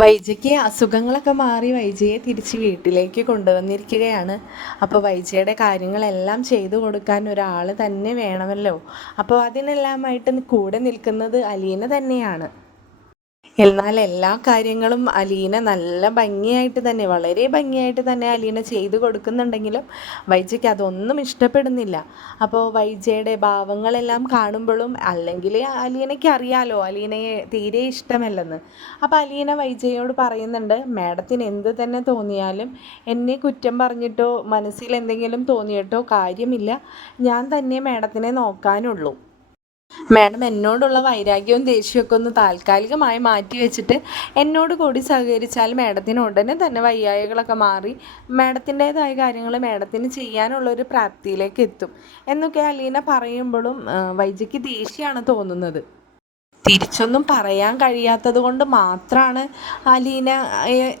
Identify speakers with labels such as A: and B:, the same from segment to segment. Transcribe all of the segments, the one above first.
A: വൈജയ്ക്ക് അസുഖങ്ങളൊക്കെ മാറി വൈജയെ തിരിച്ച് വീട്ടിലേക്ക് കൊണ്ടുവന്നിരിക്കുകയാണ്. അപ്പോൾ വൈജയുടെ കാര്യങ്ങളെല്ലാം ചെയ്തു കൊടുക്കാൻ ഒരാൾ തന്നെ വേണമല്ലോ. അപ്പോൾ അതിനെല്ലാമായിട്ട് കൂടെ നിൽക്കുന്നത് അലീന തന്നെയാണ്. എന്നാൽ എല്ലാ കാര്യങ്ങളും അലീന നല്ല ഭംഗിയായിട്ട് തന്നെ വളരെ ഭംഗിയായിട്ട് തന്നെ അലീന ചെയ്തു കൊടുക്കുന്നുണ്ടെങ്കിലും വൈജയ്ക്ക് അതൊന്നും ഇഷ്ടപ്പെടുന്നില്ല. അപ്പോൾ വൈജയുടെ ഭാവങ്ങളെല്ലാം കാണുമ്പോഴും അല്ലെങ്കിൽ അലീനയ്ക്ക് അറിയാലോ അലീനയെ തീരെ ഇഷ്ടമല്ലെന്ന്. അപ്പോൾ അലീന വൈജയോട് പറയുന്നുണ്ട് മാഡത്തിന് എന്ത് തന്നെ തോന്നിയാലും എന്നെ കുറ്റം പറഞ്ഞിട്ടോ മനസ്സിൽ എന്തെങ്കിലും തോന്നിയിട്ടോ കാര്യമില്ല. ഞാൻ തന്നെ മാഡത്തിനെ നോക്കാനുള്ളൂ. മാഡം എന്നോടുള്ള വൈരാഗ്യവും ദേഷ്യമൊക്കെ ഒന്ന് താൽക്കാലികമായി മാറ്റി വെച്ചിട്ട് എന്നോട് കൂടി സഹകരിച്ചാൽ മാഡത്തിന് ഉടനെ തന്നെ വയ്യായകളൊക്കെ മാറി മാഡത്തിന്റേതായ കാര്യങ്ങൾ മാഡത്തിന് ചെയ്യാനുള്ളൊരു പ്രാപ്തിയിലേക്ക് എത്തും. എന്നൊക്കെ അലീന പറയുമ്പോഴും വൈജയ്ക്ക് ദേഷ്യമാണ് തോന്നുന്നത്. തിരിച്ചൊന്നും പറയാൻ കഴിയാത്തത് കൊണ്ട് മാത്രമാണ് അലീന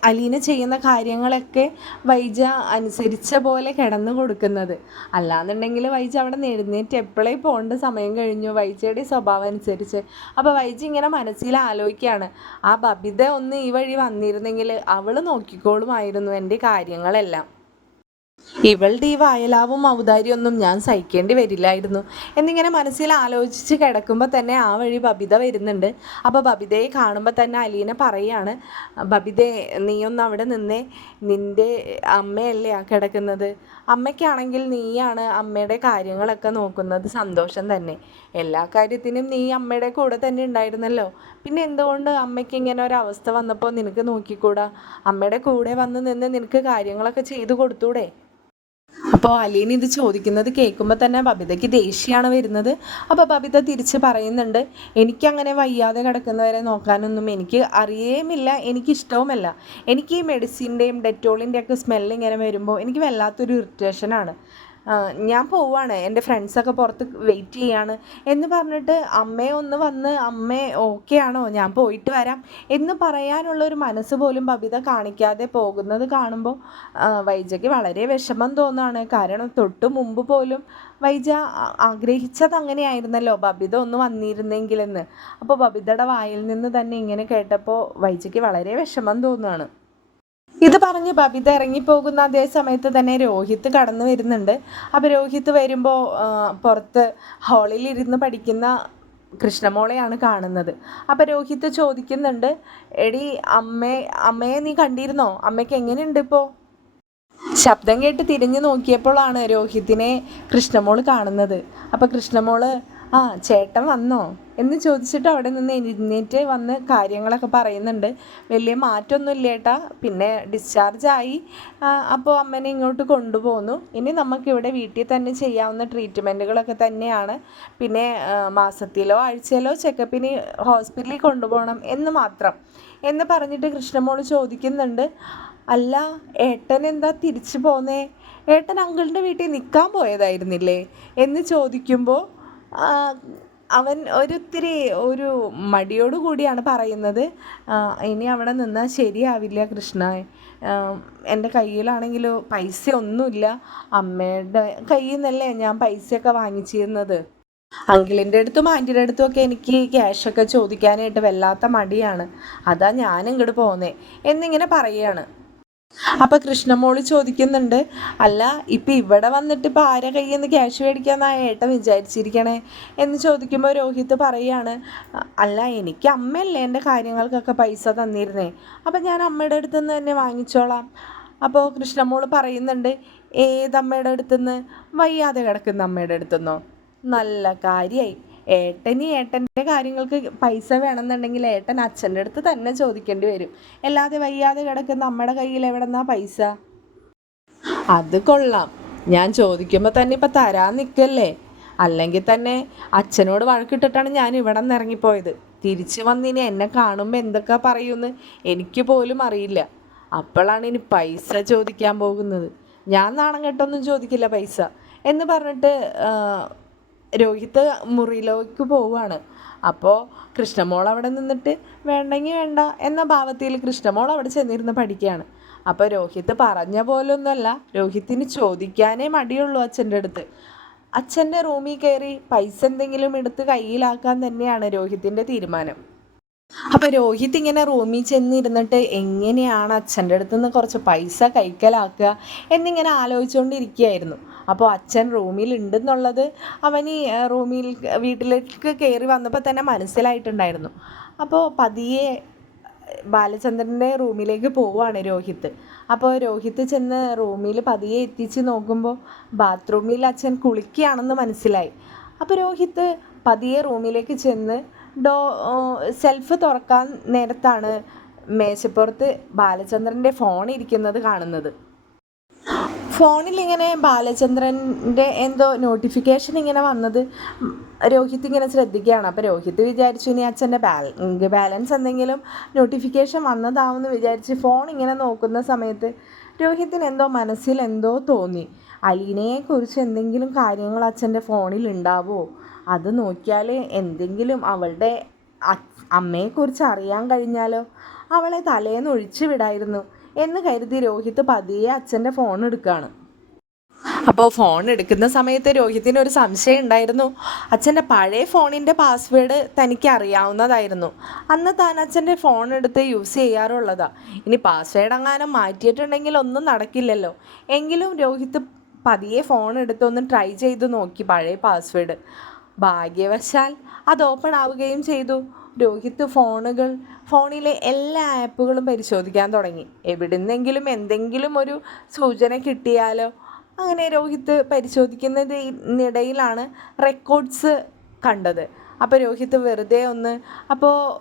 A: അലീന ചെയ്യുന്ന കാര്യങ്ങളൊക്കെ വൈജ അനുസരിച്ച പോലെ കിടന്നു കൊടുക്കുന്നത്. അല്ലാന്നുണ്ടെങ്കിൽ വൈജ അവിടെ എഴുന്നേറ്റ് എപ്പോഴേ പോകേണ്ട സമയം കഴിഞ്ഞു. വൈജയുടെ സ്വഭാവം അനുസരിച്ച്. അപ്പോൾ വൈജ ഇങ്ങനെ മനസ്സിൽ ആലോചിക്കുകയാണ്. ആ ബബിത ഒന്ന് ഈ വഴി വന്നിരുന്നെങ്കിൽ അവൾ നോക്കിക്കോളുമായിരുന്നു എന്റെ കാര്യങ്ങളെല്ലാം. ഇവളുടെ ഈ വയലാവും ഔദാര്യമൊന്നും ഞാൻ സഹിക്കേണ്ടി വരില്ലായിരുന്നു. എന്നിങ്ങനെ മനസ്സിൽ ആലോചിച്ച് കിടക്കുമ്പോൾ തന്നെ ആ വഴി ബബിത വരുന്നുണ്ട്. അപ്പോൾ ബബിതയെ കാണുമ്പോൾ തന്നെ അലീന പറയാണ് നീ നീയൊന്ന് അവിടെ നിന്നേ. നിന്റെ അമ്മയല്ലേ ആ കിടക്കുന്നത്? അമ്മയ്ക്കാണെങ്കിൽ നീയാണ് അമ്മയുടെ കാര്യങ്ങളൊക്കെ നോക്കുന്നത് സന്തോഷം തന്നെ. എല്ലാ കാര്യത്തിനും നീ അമ്മയുടെ കൂടെ തന്നെ ഉണ്ടായിരുന്നല്ലോ. പിന്നെ എന്തുകൊണ്ട് അമ്മയ്ക്ക് ഇങ്ങനെ ഒരു അവസ്ഥ വന്നപ്പോൾ നിനക്ക് നോക്കിക്കൂടാ? അമ്മയുടെ കൂടെ വന്ന് നിന്ന് നിനക്ക് കാര്യങ്ങളൊക്കെ ചെയ്തു കൊടുത്തൂടെ? അപ്പോൾ അലീന ഇത് ചോദിക്കുന്നത് കേൾക്കുമ്പോൾ തന്നെ ബബിതയ്ക്ക് ദേഷ്യമാണ് വരുന്നത്. അപ്പോൾ ബബിത തിരിച്ച് പറയുന്നുണ്ട് എനിക്കങ്ങനെ വയ്യാതെ കിടക്കുന്നവരെ നോക്കാനൊന്നും എനിക്ക് അറിയേമില്ല എനിക്കിഷ്ടവുമല്ല. എനിക്ക് ഈ മെഡിസിന്റെയും ഡെറ്റോളിന്റെയൊക്കെ സ്മെല്ല് ഇങ്ങനെ വരുമ്പോൾ എനിക്ക് വല്ലാത്തൊരു ഇറിറ്റേഷനാണ് ഞാൻ പോവാണ്. എന്റെ ഫ്രണ്ട്സൊക്കെ പുറത്ത് വെയിറ്റ് ചെയ്യാണ്. എന്ന് പറഞ്ഞിട്ട് അമ്മയെ ഒന്ന് വന്ന് അമ്മേ ഓക്കെ ആണോ? ഞാൻ പോയിട്ട് വരാം. എന്ന് പറയാനുള്ള ഒരു മനസ്സ് പോലും ബബിത കാണിക്കാതെ പോകുന്നത് കാണുമ്പോൾ വൈജയ്ക്ക് വളരെ വിഷമം തോന്നുകയാണ്. കാരണം തൊട്ട് മുമ്പ് പോലും വൈജ ആഗ്രഹിച്ചത് അങ്ങനെയായിരുന്നല്ലോ ബബിത ഒന്ന് വന്നിരുന്നെങ്കിലെന്ന്. അപ്പോൾ ബബിതയുടെ വായിൽ നിന്ന് തന്നെ ഇങ്ങനെ കേട്ടപ്പോൾ വൈജയ്ക്ക് വളരെ വിഷമം തോന്നുകയാണ്. ഇത് പറഞ്ഞ് ബബിത ഇറങ്ങിപ്പോകുന്ന അതേ സമയത്ത് തന്നെ രോഹിത് കടന്നു വരുന്നുണ്ട്. അപ്പോൾ രോഹിത് വരുമ്പോൾ പുറത്ത് ഹാളിൽ ഇരുന്ന് പഠിക്കുന്ന കൃഷ്ണമോളെയാണ് കാണുന്നത്. അപ്പോൾ രോഹിത് ചോദിക്കുന്നുണ്ട് എടി അമ്മേ അമ്മയെ നീ കണ്ടിരുന്നോ? അമ്മയ്ക്ക് എങ്ങനെയുണ്ട് ഇപ്പോൾ ശബ്ദം കേട്ട് തിരിഞ്ഞു നോക്കിയപ്പോഴാണ് രോഹിത്തിനെ കൃഷ്ണമോൾ കാണുന്നത്. അപ്പോൾ കൃഷ്ണമോൾ ആ ചേട്ടൻ വന്നോ? എന്ന് ചോദിച്ചിട്ട് അവിടെ നിന്ന് എഴുന്നേറ്റ് വന്ന് കാര്യങ്ങളൊക്കെ പറയുന്നുണ്ട്. വലിയ മാറ്റമൊന്നും ഏട്ടാ പിന്നെ ഡിസ്ചാർജ് ആയി. അപ്പോൾ അമ്മനെ ഇങ്ങോട്ട് കൊണ്ടുപോന്നു. ഇനി നമുക്കിവിടെ വീട്ടിൽ തന്നെ ചെയ്യാവുന്ന ട്രീറ്റ്മെന്റുകളൊക്കെ തന്നെയാണ്. പിന്നെ മാസത്തിലോ ആഴ്ചയിലോ ചെക്കപ്പിന് ഹോസ്പിറ്റലിൽ കൊണ്ടുപോകണം എന്ന് മാത്രം. എന്ന് പറഞ്ഞിട്ട് കൃഷ്ണമോൾ ചോദിക്കുന്നുണ്ട്. അല്ല ഏട്ടൻ എന്താ തിരിച്ചു പോന്നേ? ഏട്ടൻ അങ്കിളിന്റെ വീട്ടിൽ നിൽക്കാൻ പോയതായിരുന്നില്ലേ? എന്ന് ചോദിക്കുമ്പോൾ അവൻ ഒരിത്തിരി ഒരു മടിയോട് കൂടിയാണ് പറയുന്നത്. ഇനി അവിടെ നിന്നാൽ ശരിയാവില്ല കൃഷ്ണ. എന്റെ കയ്യിലാണെങ്കിൽ പൈസ ഒന്നുമില്ല അമ്മയുടെ കയ്യിൽ നിന്നല്ലേ ഞാൻ പൈസയൊക്കെ വാങ്ങിച്ചിരുന്നത്. അങ്കിളിന്റെ അടുത്തും ആന്റിയുടെ അടുത്തും ഒക്കെ എനിക്ക് ക്യാഷൊക്കെ ചോദിക്കാനായിട്ട് വല്ലാത്ത മടിയാണ്. അതാ ഞാൻ ഇങ്ങോട്ട് എന്നിങ്ങനെ പറയുകയാണ് അപ്പൊ കൃഷ്ണമോൾ ചോദിക്കുന്നുണ്ട് അല്ല ഇപ്പൊ ഇവിടെ വന്നിട്ട് ഇപ്പൊ ആരെ കയ്യിൽ നിന്ന് ക്യാഷ് മേടിക്കാന്നാ ഏട്ടൻ വിചാരിച്ചിരിക്കണേ? എന്ന് ചോദിക്കുമ്പോൾ രോഹിത് പറയാണ് അല്ല എനിക്ക് അമ്മയല്ലേ എന്റെ കാര്യങ്ങൾക്കൊക്കെ പൈസ തന്നിരുന്നേ അപ്പം ഞാൻ അമ്മയുടെ അടുത്ത് നിന്ന് തന്നെ വാങ്ങിച്ചോളാം. അപ്പോൾ കൃഷ്ണമോൾ പറയുന്നുണ്ട് ഏതമ്മയുടെ അടുത്തുനിന്ന്? വയ്യാതെ കിടക്കുന്ന അമ്മയുടെ അടുത്തുനിന്നോ നല്ല കാര്യമായി ഏട്ടന് ഏട്ടന്റെ കാര്യങ്ങൾക്ക് പൈസ വേണമെന്നുണ്ടെങ്കിൽ ഏട്ടൻ അച്ഛന്റെ അടുത്ത് തന്നെ ചോദിക്കേണ്ടി വരും. അല്ലാതെ വയ്യാതെ കിടക്കുന്ന നമ്മുടെ കയ്യിൽ എവിടെന്നാ പൈസ? അത് കൊള്ളാം. ഞാൻ ചോദിക്കുമ്പോൾ തന്നെ ഇപ്പം തരാൻ നിൽക്കല്ലേ അല്ലെങ്കിൽ തന്നെ അച്ഛനോട് വഴക്കിട്ടിട്ടാണ് ഞാൻ ഇവിടെ നിന്ന് ഇറങ്ങിപ്പോയത്. തിരിച്ച് വന്നിനി എന്നെ കാണുമ്പോൾ എന്തൊക്കെ പറയുമെന്ന് എനിക്ക് പോലും അറിയില്ല. അപ്പോഴാണ് ഇനി പൈസ ചോദിക്കാൻ പോകുന്നത്. ഞാൻ നാണം കെട്ടൊന്നും ചോദിക്കില്ല പൈസ എന്ന് പറഞ്ഞിട്ട് രോഹിത്ത് മുറിയിലേക്ക് പോവുകയാണ്. അപ്പോൾ കൃഷ്ണമോൾ അവിടെ നിന്നിട്ട് വേണ്ടെങ്കിൽ വേണ്ട എന്ന ഭാവത്തിൽ കൃഷ്ണമോൾ അവിടെ ചെന്നിരുന്ന് പഠിക്കുകയാണ്. അപ്പോൾ രോഹിത്ത് പറഞ്ഞ പോലൊന്നുമല്ല. രോഹിത്തിന് ചോദിക്കാനേ മടിയുള്ളൂ അച്ഛന്റെ അടുത്ത്. അച്ഛന്റെ റൂമിൽ കയറി പൈസ എന്തെങ്കിലും എടുത്ത് കയ്യിലാക്കാൻ തന്നെയാണ് രോഹിത്തിന്റെ തീരുമാനം. അപ്പോൾ രോഹിത് ഇങ്ങനെ റൂമിൽ ചെന്നിരുന്നിട്ട് എങ്ങനെയാണ് അച്ഛന്റെ അടുത്ത് നിന്ന് കുറച്ച് പൈസ കൈക്കലാക്കുക എന്നിങ്ങനെ ആലോചിച്ചുകൊണ്ടിരിക്കുകയായിരുന്നു. അപ്പോൾ അച്ഛൻ റൂമിൽ ഉണ്ടെന്നുള്ളത് അവൻ ഈ റൂമിൽ വീട്ടിലേക്ക് കയറി വന്നപ്പോൾ തന്നെ മനസ്സിലായിട്ടുണ്ടായിരുന്നു. അപ്പോൾ പതിയെ ബാലചന്ദ്രന്റെ റൂമിലേക്ക് പോവുകയാണ് രോഹിത്ത് അപ്പോൾ രോഹിത്ത് ചെന്ന് റൂമിൽ പതിയെ എത്തിച്ച് നോക്കുമ്പോൾ ബാത്റൂമിൽ അച്ഛൻ കുളിക്കുകയാണെന്ന് മനസ്സിലായി. അപ്പോൾ രോഹിത്ത് പതിയെ റൂമിലേക്ക് ചെന്ന് ഡോ സെൽഫ് തുറക്കാൻ നേരത്താണ് മേശപ്പുറത്ത് ബാലചന്ദ്രന്റെ ഫോൺ ഇരിക്കുന്നത് കാണുന്നത്. ഫോണിൽ ഇങ്ങനെ ബാലചന്ദ്രന്റെ എന്തോ നോട്ടിഫിക്കേഷൻ ഇങ്ങനെ വന്നത് രോഹിത് ഇങ്ങനെ ശ്രദ്ധിക്കുകയാണ്. അപ്പോൾ രോഹിത് വിചാരിച്ചു ഇനി അച്ഛന്റെ ബാങ്ക് ബാലൻസ് എന്തെങ്കിലും നോട്ടിഫിക്കേഷൻ വന്നതാവുമെന്ന് വിചാരിച്ച് ഫോൺ ഇങ്ങനെ നോക്കുന്ന സമയത്ത് രോഹിത്തിന് എന്തോ മനസ്സിൽ എന്തോ തോന്നി. അലീനയെക്കുറിച്ച് എന്തെങ്കിലും കാര്യങ്ങൾ അച്ഛന്റെ ഫോണിൽ ഉണ്ടാവോ? അത് നോക്കിയാൽ എന്തെങ്കിലും അവളുടെ അമ്മയെക്കുറിച്ച് അറിയാൻ കഴിഞ്ഞാലോ? അവളെ തലേന്ന് ഒഴിച്ചു വിടായിരുന്നു. എന്ന് കരുതി രോഹിത് പതിയെ അച്ഛന്റെ ഫോൺ എടുക്കുകയാണ് അപ്പോൾ ഫോൺ എടുക്കുന്ന സമയത്ത് രോഹിത്തിന് ഒരു സംശയം ഉണ്ടായിരുന്നു. അച്ഛന്റെ പഴയ ഫോണിന്റെ പാസ്വേഡ് തനിക്ക് അറിയാവുന്നതായിരുന്നു. അന്ന് താൻ അച്ഛന്റെ ഫോൺ എടുത്ത് യൂസ് ചെയ്യാറുള്ളതാണ് ഇനി പാസ്വേഡ് എങ്ങാനും മാറ്റിയിട്ടുണ്ടെങ്കിൽ ഒന്നും നടക്കില്ലല്ലോ. എങ്കിലും രോഹിത് പതിയെ ഫോൺ എടുത്തൊന്ന് ട്രൈ ചെയ്ത് നോക്കി പഴയ പാസ്വേഡ് ഭാഗ്യവശാൽ അത് ഓപ്പൺ ആവുകയും ചെയ്തു. രോഹിത് ഫോണുകൾ ഫോണിലെ എല്ലാ ആപ്പുകളും പരിശോധിക്കാൻ തുടങ്ങി. എവിടുന്നെങ്കിലും എന്തെങ്കിലും ഒരു സൂചന കിട്ടിയാലോ? അങ്ങനെ രോഹിത് പരിശോധിക്കുന്നതിനിടയിലാണ് റെക്കോർഡ്സ് കണ്ടത്. അപ്പോൾ രോഹിത് വെറുതെ ഒന്ന് അപ്പോൾ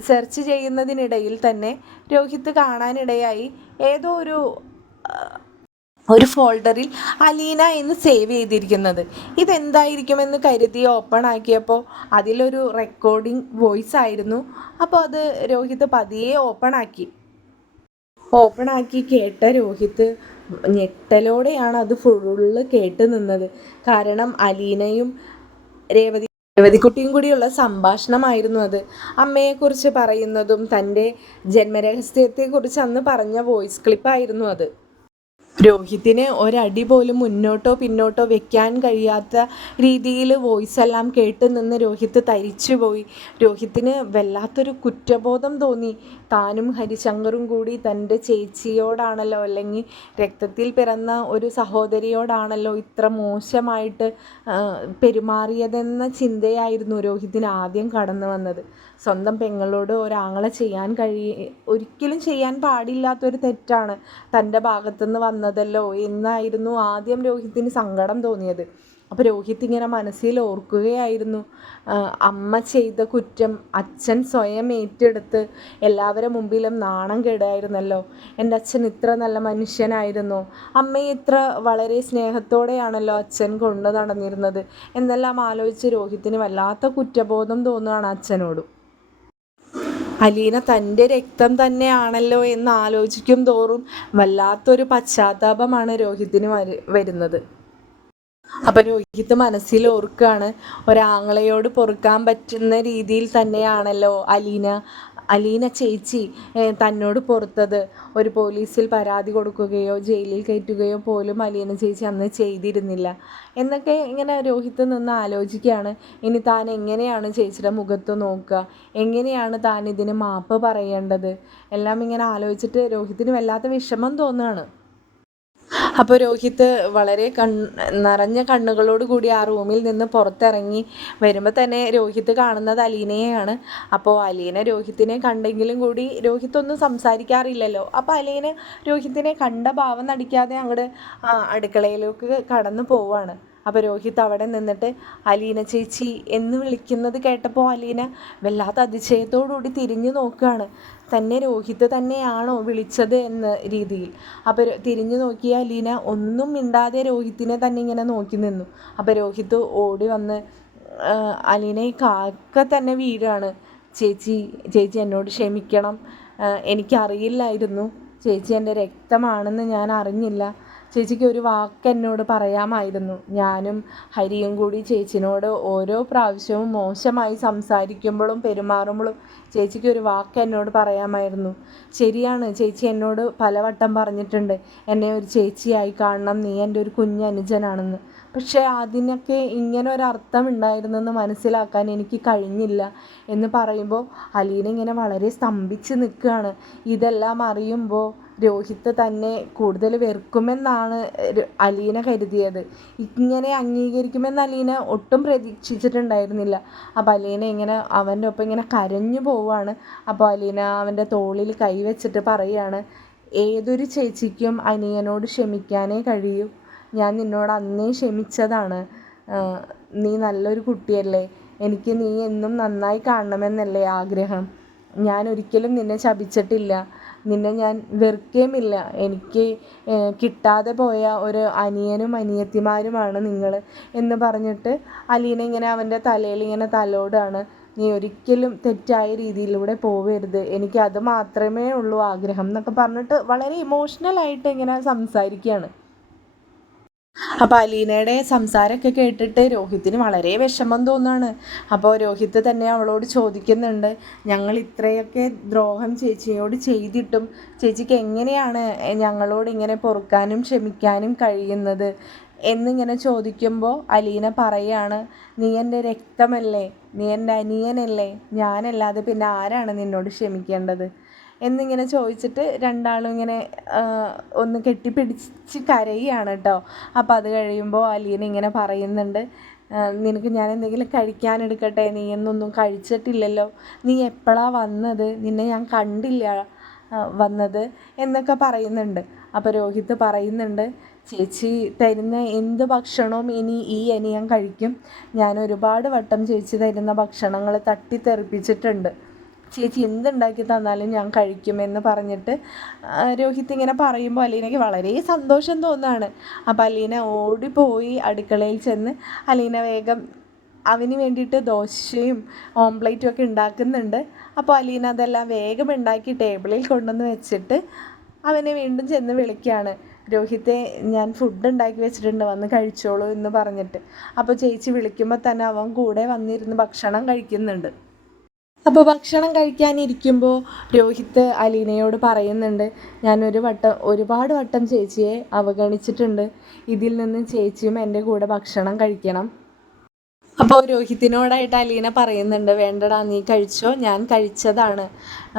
A: സെർച്ച് ചെയ്യുന്നതിനിടയിൽ തന്നെ രോഹിത് കാണാനിടയായി. ഏതോ ഒരു ഒരു ഫോൾഡറിൽ അലീന എന്ന് സേവ് ചെയ്തിരിക്കുന്നത്. ഇതെന്തായിരിക്കുമെന്ന് കരുതി ഓപ്പൺ ആക്കിയപ്പോൾ അതിലൊരു റെക്കോർഡിംഗ് വോയിസ് ആയിരുന്നു. അപ്പോൾ അത് രോഹിത് പതിയെ ഓപ്പൺ ആക്കി. ഓപ്പൺ ആക്കി കേട്ട രോഹിത് ഞെട്ടലോടെയാണ് അത് ഫുള്ള് കേട്ട് നിന്നത്. കാരണം അലീനയും രേവതി രേവതിക്കുട്ടിയും കൂടിയുള്ള സംഭാഷണമായിരുന്നു അത്. അമ്മയെക്കുറിച്ച് പറയുന്നതും തന്റെ ജന്മരഹസ്യത്തെക്കുറിച്ച് അന്ന് പറഞ്ഞ വോയിസ് ക്ലിപ്പായിരുന്നു അത്. രോഹിത്തിന് ഒരടി പോലും മുന്നോട്ടോ പിന്നോട്ടോ വെക്കാൻ കഴിയാത്ത രീതിയിൽ വോയിസ് എല്ലാം കേട്ട് നിന്ന് രോഹിത് തരിച്ചുപോയി. രോഹിത്തിന് വല്ലാത്തൊരു കുറ്റബോധം തോന്നി. താനും ഹരിശങ്കറും കൂടി തന്റെ ചേച്ചിയോടാണല്ലോ അല്ലെങ്കിൽ രക്തത്തിൽ പിറന്ന ഒരു സഹോദരിയോടാണല്ലോ ഇത്ര മോശമായിട്ട് പെരുമാറിയതെന്ന ചിന്തയായിരുന്നു രോഹിതിന് ആദ്യം കടന്നു വന്നത്. സ്വന്തം പെങ്ങളോട് ഒരാങ്ങളെ ചെയ്യാൻ കഴിയ ഒരിക്കലും ചെയ്യാൻ പാടില്ലാത്തൊരു തെറ്റാണ് തന്റെ ഭാഗത്തുനിന്ന് വന്നതല്ലോ എന്നായിരുന്നു ആദ്യം രോഹിതിന് സങ്കടം തോന്നിയത്. അപ്പോൾ രോഹിത് ഇങ്ങനെ മനസ്സിൽ ഓർക്കുകയായിരുന്നു. അമ്മ ചെയ്ത കുറ്റം അച്ഛൻ സ്വയം ഏറ്റെടുത്ത് എല്ലാവരുടെ മുമ്പിലും നാണം കേടായിരുന്നല്ലോ. എന്റെ അച്ഛൻ ഇത്ര നല്ല മനുഷ്യനായിരുന്നു. അമ്മയെ ഇത്ര വളരെ സ്നേഹത്തോടെയാണല്ലോ അച്ഛൻ കൊണ്ടു നടന്നിരുന്നത്. എന്നെല്ലാം ആലോചിച്ച് രോഹിത്തിന് വല്ലാത്ത കുറ്റബോധം തോന്നുകയാണ് അച്ഛനോടും. അലീന തന്റെ രക്തം തന്നെയാണല്ലോ എന്ന് ആലോചിക്കും തോറും വല്ലാത്തൊരു പശ്ചാത്താപമാണ് രോഹിത്തിന് വരുന്നത്. അപ്പം രോഹിത് മനസ്സിൽ ഓർക്കുകയാണ് ഒരാങ്ങളയോട് പൊറുക്കാൻ പറ്റുന്ന രീതിയിൽ തന്നെയാണല്ലോ അലീന. അലീന ചേച്ചി തന്നോട് പുറത്തത്. ഒരു പോലീസിൽ പരാതി കൊടുക്കുകയോ ജയിലിൽ കയറ്റുകയോ പോലും അലീന ചേച്ചി അന്ന് ചെയ്തിരുന്നില്ല. എന്നൊക്കെ ഇങ്ങനെ രോഹിത്ത് നിന്ന് ആലോചിക്കുകയാണ്. ഇനി താൻ എങ്ങനെയാണ് ചേച്ചിയുടെ മുഖത്ത് നോക്കുക? എങ്ങനെയാണ് താൻ ഇതിന് മാപ്പ് പറയേണ്ടത്? എല്ലാം ഇങ്ങനെ ആലോചിച്ചിട്ട് രോഹിത്തിന് വല്ലാത്ത വിഷമം തോന്നുകയാണ്. അപ്പോൾ രോഹിത് വളരെ കൺ നിറഞ്ഞ കണ്ണുകളോട് കൂടി ആ റൂമിൽ നിന്ന് പുറത്തിറങ്ങി വരുമ്പോൾ തന്നെ രോഹിത് കാണുന്നത് അലീനയെയാണ്. അപ്പോൾ അലീന രോഹിത്തിനെ കണ്ടെങ്കിലും കൂടി രോഹിത് ഒന്നും സംസാരിക്കാറില്ലല്ലോ. അപ്പോൾ അലീന രോഹിത്തിനെ കണ്ട ഭാവം നടിക്കാതെ അങ്ങോട്ട് അടുക്കളയിലേക്ക് കടന്നു പോവാണ്. അപ്പോൾ രോഹിത് അവിടെ നിന്നിട്ട് അലീന ചേച്ചി എന്ന് വിളിക്കുന്നത് കേട്ടപ്പോൾ അലീന വല്ലാത്ത അതിശയത്തോടുകൂടി തിരിഞ്ഞു നോക്കുകയാണ് തന്നെ രോഹിത് തന്നെയാണോ വിളിച്ചത് എന്ന രീതിയിൽ. അപ്പോൾ തിരിഞ്ഞു നോക്കിയ അലീന ഒന്നും മിണ്ടാതെ രോഹിത്തിനെ തന്നെ ഇങ്ങനെ നോക്കി നിന്നു. അപ്പോൾ രോഹിത് ഓടി വന്ന് അലീനെ കാക്ക തന്നെ വീഴാണ്. ചേച്ചി ചേച്ചി എന്നോട് ക്ഷമിക്കണം. എനിക്കറിയില്ലായിരുന്നു. ചേച്ചി എന്റെ രക്തമാണെന്ന് ഞാൻ അറിഞ്ഞില്ല. ചേച്ചിക്ക് ഒരു വാക്ക് എന്നോട് പറയാമായിരുന്നു. ഞാനും ഹരിയും കൂടി ചേച്ചിനോട് ഓരോ പ്രാവശ്യവും മോശമായി സംസാരിക്കുമ്പോഴും പെരുമാറുമ്പോഴും ചേച്ചിക്ക് ഒരു വാക്ക് എന്നോട് പറയാമായിരുന്നു. ശരിയാണ് ചേച്ചി എന്നോട് പലവട്ടം പറഞ്ഞിട്ടുണ്ട് എന്നെ ഒരു ചേച്ചിയായി കാണണം നീ എന്റെ ഒരു കുഞ്ഞനുജനാണെന്ന് പക്ഷേ അതിനൊക്കെ ഇങ്ങനെ ഒരർത്ഥം ഉണ്ടായിരുന്നെന്ന് മനസ്സിലാക്കാൻ എനിക്ക് കഴിഞ്ഞില്ല എന്ന് പറയുമ്പോൾ അലീന ഇങ്ങനെ വളരെ സ്തംഭിച്ച് നിൽക്കുകയാണ്. ഇതെല്ലാം അറിയുമ്പോൾ രോഹിത്ത് തന്നെ കൂടുതൽ വെറുക്കുമെന്നാണ് അലീന കരുതിയത്. ഇങ്ങനെ അംഗീകരിക്കുമെന്ന് അലീന ഒട്ടും പ്രതീക്ഷിച്ചിട്ടുണ്ടായിരുന്നില്ല. അപ്പോൾ അലീന ഇങ്ങനെ അവന്റെ ഒപ്പം ഇങ്ങനെ കരഞ്ഞു പോവുകയാണ്. അപ്പോൾ അലീന അവന്റെ തോളിൽ കൈവച്ചിട്ട് പറയുകയാണ് ഏതൊരു ചേച്ചിക്കും അനിയനോട് ക്ഷമിക്കാനേ കഴിയൂ. ഞാൻ നിന്നോട് അന്നേ ക്ഷമിച്ചതാണ്. നീ നല്ലൊരു കുട്ടിയല്ലേ. എനിക്ക് നീ എന്നും നന്നായി കാണണമെന്നല്ലേ ആഗ്രഹം. ഞാൻ ഒരിക്കലും നിന്നെ ശപിച്ചിട്ടില്ല. നിന്നെ ഞാൻ വെറുക്കുകയുമില്ല എനിക്ക് കിട്ടാതെ പോയ ഒരു അനിയനും അനിയത്തിമാരുമാണ് നിങ്ങൾ എന്ന് പറഞ്ഞിട്ട് അലീന ഇങ്ങനെ അവന്റെ തലയിൽ ഇങ്ങനെ തലോടാണ്. നീ ഒരിക്കലും തെറ്റായ രീതിയിലൂടെ പോവരുത്. എനിക്ക് അത് മാത്രമേ ഉള്ളൂ ആഗ്രഹം എന്നൊക്കെ പറഞ്ഞിട്ട് വളരെ ഇമോഷണലായിട്ട് ഇങ്ങനെ സംസാരിക്കുകയാണ്. അപ്പോൾ അലീനയുടെ സംസാരമൊക്കെ കേട്ടിട്ട് രോഹിത്തിന് വളരെ വിഷമം തോന്നുകയാണ് അപ്പോൾ രോഹിത് തന്നെ അവളോട് ചോദിക്കുന്നുണ്ട് ഞങ്ങൾ ഇത്രയൊക്കെ ദ്രോഹം ചേച്ചിയോട് ചെയ്തിട്ടും ചേച്ചിക്ക് എങ്ങനെയാണ് ഞങ്ങളോട് ഇങ്ങനെ പൊറുക്കാനും ക്ഷമിക്കാനും കഴിയുന്നത്? എന്നിങ്ങനെ ചോദിക്കുമ്പോൾ അലീന പറയാണ് നീ എന്റെ രക്തമല്ലേ? നീ എന്റെ അനിയനല്ലേ? ഞാനല്ലാതെ പിന്നെ ആരാണ് നിന്നോട് ക്ഷമിക്കേണ്ടത്? എന്നിങ്ങനെ ചോദിച്ചിട്ട് രണ്ടാളും ഇങ്ങനെ ഒന്ന് കെട്ടിപ്പിടിച്ച് കരയുകയാണ് കേട്ടോ അപ്പോൾ അത് കഴിയുമ്പോൾ അലീന ഇങ്ങനെ പറയുന്നുണ്ട് നിനക്ക് ഞാൻ എന്തെങ്കിലും കഴിക്കാൻ എടുക്കട്ടെ നീ എന്നൊന്നും കഴിച്ചിട്ടില്ലല്ലോ. നീ എപ്പോഴാണ് വന്നത്? നിന്നെ ഞാൻ കണ്ടില്ല വന്നത് എന്നൊക്കെ പറയുന്നുണ്ട്. അപ്പോൾ രോഹിത് പറയുന്നുണ്ട് ചേച്ചി തരുന്ന എന്ത് ഭക്ഷണവും ഇനി ഈ ഇനി ഞാൻ കഴിക്കും. ഞാൻ ഒരുപാട് വട്ടം ചേച്ചി തരുന്ന ഭക്ഷണങ്ങൾ തട്ടിത്തെറിപ്പിച്ചിട്ടുണ്ട്. ചേച്ചി എന്തുണ്ടാക്കി തന്നാലും ഞാൻ കഴിക്കുമെന്ന് പറഞ്ഞിട്ട് രോഹിത് ഇങ്ങനെ പറയുമ്പോൾ അലീനയ്ക്ക് വളരെ സന്തോഷം തോന്നുകയാണ് അപ്പോൾ അലീന ഓടിപ്പോയി അടുക്കളയിൽ ചെന്ന് അലീന വേഗം അവന് വേണ്ടിയിട്ട് ദോശയും ഓംപ്ലേറ്റും ഒക്കെ ഉണ്ടാക്കുന്നുണ്ട്. അപ്പോൾ അലീന അതെല്ലാം വേഗം ഉണ്ടാക്കി ടേബിളിൽ കൊണ്ടുവന്ന് വെച്ചിട്ട് അവനെ വീണ്ടും ചെന്ന് വിളിക്കുകയാണ്. രോഹിത്തെ ഞാൻ ഫുഡ് ഉണ്ടാക്കി വെച്ചിട്ടുണ്ട് വന്ന് കഴിച്ചോളൂ എന്ന് പറഞ്ഞിട്ട്. അപ്പോൾ ചേച്ചി വിളിക്കുമ്പോൾ തന്നെ അവൻ കൂടെ വന്നിരുന്ന് ഭക്ഷണം കഴിക്കുന്നുണ്ട്. അപ്പോൾ ഭക്ഷണം കഴിക്കാനിരിക്കുമ്പോൾ രോഹിത്ത് അലീനയോട് പറയുന്നുണ്ട് ഞാനൊരു വട്ടം ഒരുപാട് വട്ടം ചേച്ചിയെ അവഗണിച്ചിട്ടുണ്ട്. ഇതിൽ നിന്ന് ചേച്ചിയും എന്റെ കൂടെ ഭക്ഷണം കഴിക്കണം. അപ്പോൾ രോഹിത്തിനോടായിട്ട് അലീന പറയുന്നുണ്ട് വേണ്ടടാ നീ കഴിച്ചോ? ഞാൻ കഴിച്ചതാണ്.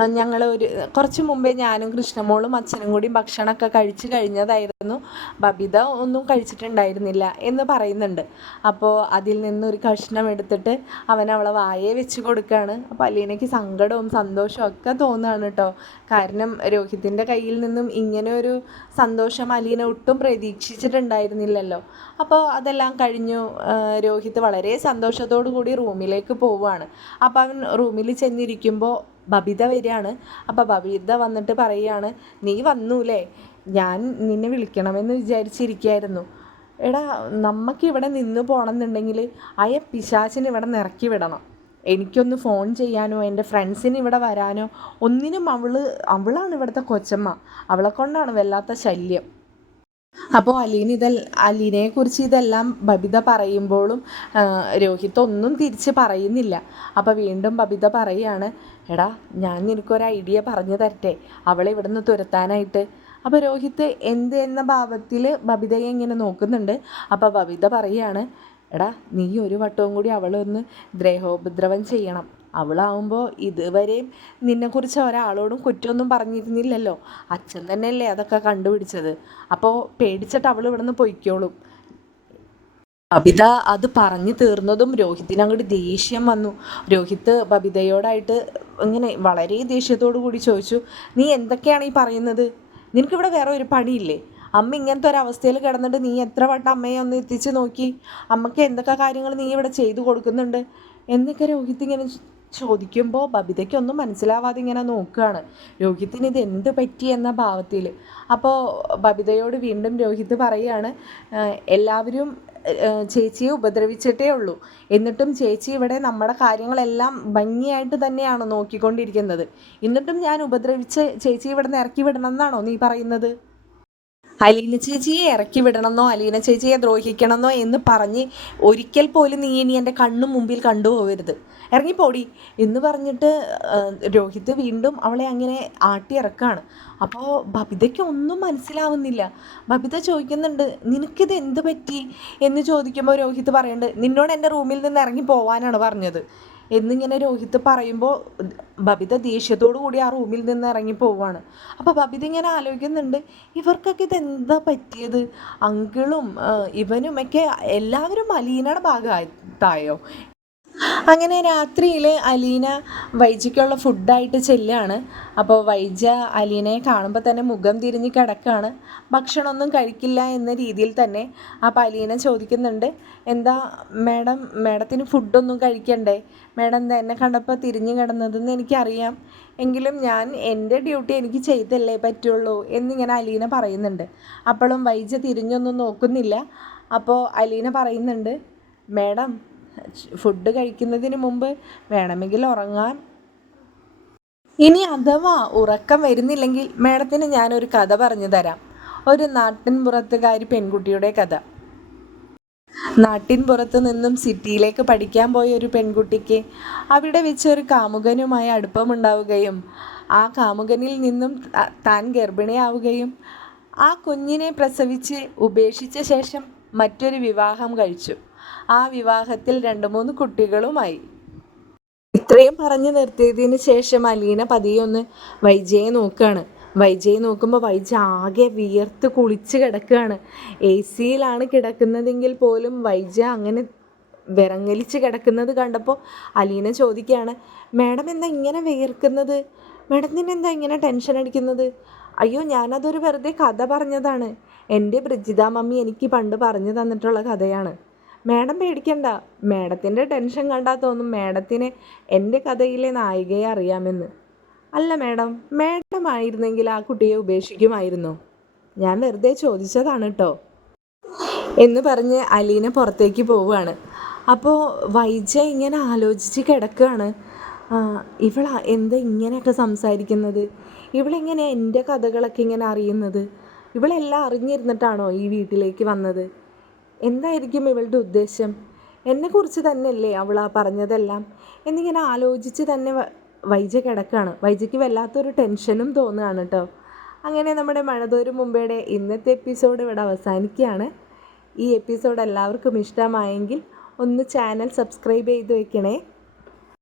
A: ഞങ്ങൾ ഒരു കുറച്ച് മുമ്പേ ഞാനും കൃഷ്ണമോളും അച്ഛനും കൂടി ഭക്ഷണമൊക്കെ കഴിച്ചു കഴിഞ്ഞതായിരുന്നു. ബബിത ഒന്നും കഴിച്ചിട്ടുണ്ടായിരുന്നില്ല എന്ന് പറയുന്നുണ്ട്. അപ്പോൾ അതിൽ നിന്നൊരു കഷ്ണം എടുത്തിട്ട് അവൻ അവളെ വായേ വെച്ച് കൊടുക്കുകയാണ് അപ്പോൾ അലീനയ്ക്ക് സങ്കടവും സന്തോഷവും ഒക്കെ തോന്നുകയാണ് കേട്ടോ. കാരണം രോഹിത്തിന്റെ കയ്യിൽ നിന്നും ഇങ്ങനെ ഒരു സന്തോഷം അലീന ഒട്ടും പ്രതീക്ഷിച്ചിട്ടുണ്ടായിരുന്നില്ലല്ലോ. അപ്പോൾ അതെല്ലാം കഴിഞ്ഞു രോഹിത് വളരെ സന്തോഷത്തോടു കൂടി റൂമിലേക്ക് പോവുകയാണ്. അപ്പോൾ അവൻ റൂമിൽ ചെന്നിരിക്കുമ്പോൾ ബബിത വരികയാണ്. അപ്പോൾ ബബിത വന്നിട്ട് പറയുകയാണ് നീ വന്നൂലേ? ഞാൻ നിന്നെ വിളിക്കണമെന്ന് വിചാരിച്ചിരിക്കുകയായിരുന്നു. എടാ നമുക്ക് ഇവിടെ നിന്ന് പോകണമെന്നുണ്ടെങ്കിൽ അയ പിശാചിന് ഇവിടെ നിറക്കി വിടണം. എനിക്കൊന്ന് ഫോൺ ചെയ്യാനോ എന്റെ ഫ്രണ്ട്സിന് ഇവിടെ വരാനോ ഒന്നിനും അവൾ അവളാണ് ഇവിടുത്തെ കൊച്ചമ്മ. അവളെ കൊണ്ടാണ് വല്ലാത്ത ശല്യം. അപ്പോൾ അലീൻ ഇതെ അലീനയെക്കുറിച്ച് ഇതെല്ലാം ബബിത പറയുമ്പോഴും രോഹിത് ഒന്നും തിരിച്ച് പറയുന്നില്ല. അപ്പോൾ വീണ്ടും ബബിത പറയുകയാണ് എടാ ഞാൻ നിനക്കൊരു ഐഡിയ പറഞ്ഞു തരട്ടെ. അവളെ ഇവിടുന്ന് തുരത്താനായിട്ട്. അപ്പോൾ രോഹിത് എന്ത് എന്ന ഭാവത്തിൽ ബബിതയെ ഇങ്ങനെ നോക്കുന്നുണ്ട്. അപ്പോൾ ബബിത പറയുകയാണ് എടാ നീ ഒരു വട്ടവും കൂടി അവളൊന്ന് ദ്രേഹോപദ്രവം ചെയ്യണം. അവളാവുമ്പോൾ ഇതുവരെയും നിന്നെക്കുറിച്ച് ഒരാളോടും കുറ്റമൊന്നും പറഞ്ഞിരുന്നില്ലല്ലോ. അച്ഛൻ തന്നെയല്ലേ അതൊക്കെ കണ്ടുപിടിച്ചത്. അപ്പോൾ പേടിച്ചിട്ട് അവൾ ഇവിടെ നിന്ന് പൊയ്ക്കോളും. ബബിത അത് പറഞ്ഞു തീർന്നതും രോഹിത്തിന് അങ്ങോട്ട് ദേഷ്യം വന്നു. രോഹിത്ത് ബബിതയോടായിട്ട് ഇങ്ങനെ വളരെ ദേഷ്യത്തോടു കൂടി ചോദിച്ചു നീ എന്തൊക്കെയാണ് ഈ പറയുന്നത്? നിനക്കിവിടെ വേറെ ഒരു പണിയില്ലേ? അമ്മ ഇങ്ങനത്തെ ഒരു അവസ്ഥയിൽ കിടന്നിട്ട് നീ എത്ര വട്ടം അമ്മയെ ഒന്ന് എത്തിച്ച് നോക്കി? അമ്മയ്ക്ക് എന്തൊക്കെ കാര്യങ്ങൾ നീ ഇവിടെ ചെയ്തു കൊടുക്കുന്നുണ്ട്? എന്നൊക്കെ രോഹിത് ഇങ്ങനെ ചോദിക്കുമ്പോൾ ബബിതയ്ക്കൊന്നും മനസ്സിലാവാതെ ഇങ്ങനെ നോക്കുകയാണ്. രോഹിത്തിന് ഇത് എന്ത് പറ്റി? എന്ന ഭാവത്തിൽ അപ്പോൾ ബബിതയോട് വീണ്ടും രോഹിത് പറയുകയാണ് എല്ലാവരും ചേച്ചിയെ ഉപദ്രവിച്ചിട്ടേ ഉള്ളൂ. എന്നിട്ടും ചേച്ചി ഇവിടെ നമ്മുടെ കാര്യങ്ങളെല്ലാം ഭംഗിയായിട്ട് തന്നെയാണ് നോക്കിക്കൊണ്ടിരിക്കുന്നത്. എന്നിട്ടും ഞാൻ ഉപദ്രവിച്ച് ചേച്ചി ഇവിടെ നിന്ന് ഇറക്കി വിടണം എന്നാണോ നീ പറയുന്നത്? അലീന ചേച്ചിയെ ഇറക്കി വിടണമെന്നോ അലീന ചേച്ചിയെ ദ്രോഹിക്കണമെന്നോ എന്ന് പറഞ്ഞ് ഒരിക്കൽ പോലും നീ ഇനി എന്റെ കണ്ണു മുമ്പിൽ കണ്ടുപോകരുത്. ഇറങ്ങിപ്പോടി എന്ന് പറഞ്ഞിട്ട് രോഹിത് വീണ്ടും അവളെ അങ്ങനെ ആട്ടി ഇറക്കുകയാണ് അപ്പോൾ ബബിതയ്ക്ക് ഒന്നും മനസ്സിലാവുന്നില്ല. ബബിത ചോദിക്കുന്നുണ്ട് നിനക്കിത് എന്ത് പറ്റി? എന്ന് ചോദിക്കുമ്പോൾ രോഹിത് പറയുന്നുണ്ട് നിന്നോട് എന്റെ റൂമിൽ നിന്ന് ഇറങ്ങി പോവാനാണ് പറഞ്ഞത്. എന്നിങ്ങനെ രോഹിത് പറയുമ്പോൾ ബബിത ദേഷ്യത്തോടു കൂടി ആ റൂമിൽ നിന്ന് ഇറങ്ങി പോവുകയാണ് അപ്പോൾ ബബിത ഇങ്ങനെ ആലോചിക്കുന്നുണ്ട് ഇവർക്കൊക്കെ ഇതെന്താ പറ്റിയത്? അങ്കിളും ഇവനുമൊക്കെ എല്ലാവരും അലീനയുടെ ഭാഗത്തായോ? അങ്ങനെ രാത്രിയിൽ അലീന വൈജയ്ക്കുള്ള ഫുഡായിട്ട് ചെല്ലുകയാണ് അപ്പോൾ വൈജ അലീനയെ കാണുമ്പോൾ തന്നെ മുഖം തിരിഞ്ഞ് കിടക്കുകയാണ് ഭക്ഷണമൊന്നും കഴിക്കില്ല എന്ന രീതിയിൽ തന്നെ അപ്പോൾ അലീന ചോദിക്കുന്നുണ്ട് എന്താ മാഡം മാഡത്തിന് ഫുഡൊന്നും കഴിക്കണ്ടേ? മാഡം എന്താ എന്നെ കണ്ടപ്പോൾ തിരിഞ്ഞു കിടന്നതെന്ന് എനിക്കറിയാം. എങ്കിലും ഞാൻ എന്റെ ഡ്യൂട്ടി എനിക്ക് ചെയ്തല്ലേ പറ്റുള്ളൂ എന്നിങ്ങനെ അലീന പറയുന്നുണ്ട്. അപ്പോഴും വൈജ തിരിഞ്ഞൊന്നും നോക്കുന്നില്ല. അപ്പോൾ അലീന പറയുന്നുണ്ട് മാഡം ഫുഡ് കഴിക്കുന്നതിന് മുമ്പ് വേണമെങ്കിൽ ഉറങ്ങാം ഇനി അഥവാ ഉറക്കം വരുന്നില്ലെങ്കിൽ മേഡത്തിന് ഞാനൊരു കഥ പറഞ്ഞു തരാം. ഒരു നാട്ടിൻ പുറത്തുകാരി പെൺകുട്ടിയുടെ കഥ. നാട്ടിൻ പുറത്ത് നിന്നും സിറ്റിയിലേക്ക് പഠിക്കാൻ പോയ ഒരു പെൺകുട്ടിക്ക് അവിടെ വെച്ച് ഒരു കാമുകനുമായി അടുപ്പമുണ്ടാവുകയും ആ കാമുകനിൽ നിന്നും താൻ ഗർഭിണിയാവുകയും ആ കുഞ്ഞിനെ പ്രസവിച്ച് ഉപേക്ഷിച്ച ശേഷം മറ്റൊരു വിവാഹം കഴിച്ചു. ആ വിവാഹത്തിൽ രണ്ട് മൂന്ന് കുട്ടികളുമായി. ഇത്രയും പറഞ്ഞു നിർത്തിയതിന് ശേഷം അലീന പതിയെ ഒന്ന് വൈജയെ നോക്കുകയാണ് വൈജയെ നോക്കുമ്പോൾ വൈജ ആകെ വിയർത്ത് കുളിച്ച് കിടക്കുകയാണ് എ സിയിലാണ് കിടക്കുന്നതെങ്കിൽ പോലും വൈജ അങ്ങനെ വിറങ്ങലിച്ച് കിടക്കുന്നത് കണ്ടപ്പോൾ അലീന ചോദിക്കുകയാണ് മാഡം എന്താ ഇങ്ങനെ വിയർക്കുന്നത്? മാഡത്തിന് എന്താ ഇങ്ങനെ ടെൻഷൻ അടിക്കുന്നത്? അയ്യോ ഞാനതൊരു വെറുതെ കഥ പറഞ്ഞതാണ്. എന്റെ ബ്രിജിത മമ്മി എനിക്ക് പണ്ട് പറഞ്ഞു തന്നിട്ടുള്ള കഥയാണ്. മാഡം പേടിക്കണ്ട. മാഡത്തിന്റെ ടെൻഷൻ കണ്ടാൽ തോന്നും മാഡത്തിന് എന്റെ കഥയിലെ നായികയെ അറിയാമെന്ന്. അല്ല മേഡം മേഡമായിരുന്നെങ്കിൽ ആ കുട്ടിയെ ഉപേക്ഷിക്കുമായിരുന്നു? ഞാൻ വെറുതെ ചോദിച്ചതാണ് കേട്ടോ എന്ന് പറഞ്ഞ് അലീന പുറത്തേക്ക് പോവുകയാണ്. അപ്പോൾ വൈജ ഇങ്ങനെ ആലോചിച്ച് കിടക്കുകയാണ്. ആ, ഇവളാ എന്താ ഇങ്ങനെയൊക്കെ സംസാരിക്കുന്നത്? ഇവളെങ്ങനെ എന്റെ കഥകളൊക്കെ ഇങ്ങനെ അറിയുന്നത്? ഇവളെല്ലാം അറിഞ്ഞിരുന്നിട്ടാണോ ഈ വീട്ടിലേക്ക് വന്നത്? എന്തായിരിക്കും ഇവളുടെ ഉദ്ദേശം? എന്നെക്കുറിച്ച് തന്നെയല്ലേ അവൾ ആ പറഞ്ഞതെല്ലാം? എന്നിങ്ങനെ ആലോചിച്ച് തന്നെ വൈജ കിടക്കുകയാണ് വൈജയ്ക്ക് വല്ലാത്തൊരു ടെൻഷനും തോന്നുകയാണ് കേട്ടോ. അങ്ങനെ നമ്മുടെ മഴതോരും മുമ്പേടെ ഇന്നത്തെ എപ്പിസോഡ് ഇവിടെ അവസാനിക്കുകയാണ്. ഈ എപ്പിസോഡ് എല്ലാവർക്കും ഇഷ്ടമായെങ്കിൽ ഒന്ന് ചാനൽ സബ്സ്ക്രൈബ് ചെയ്ത് വെക്കണേ.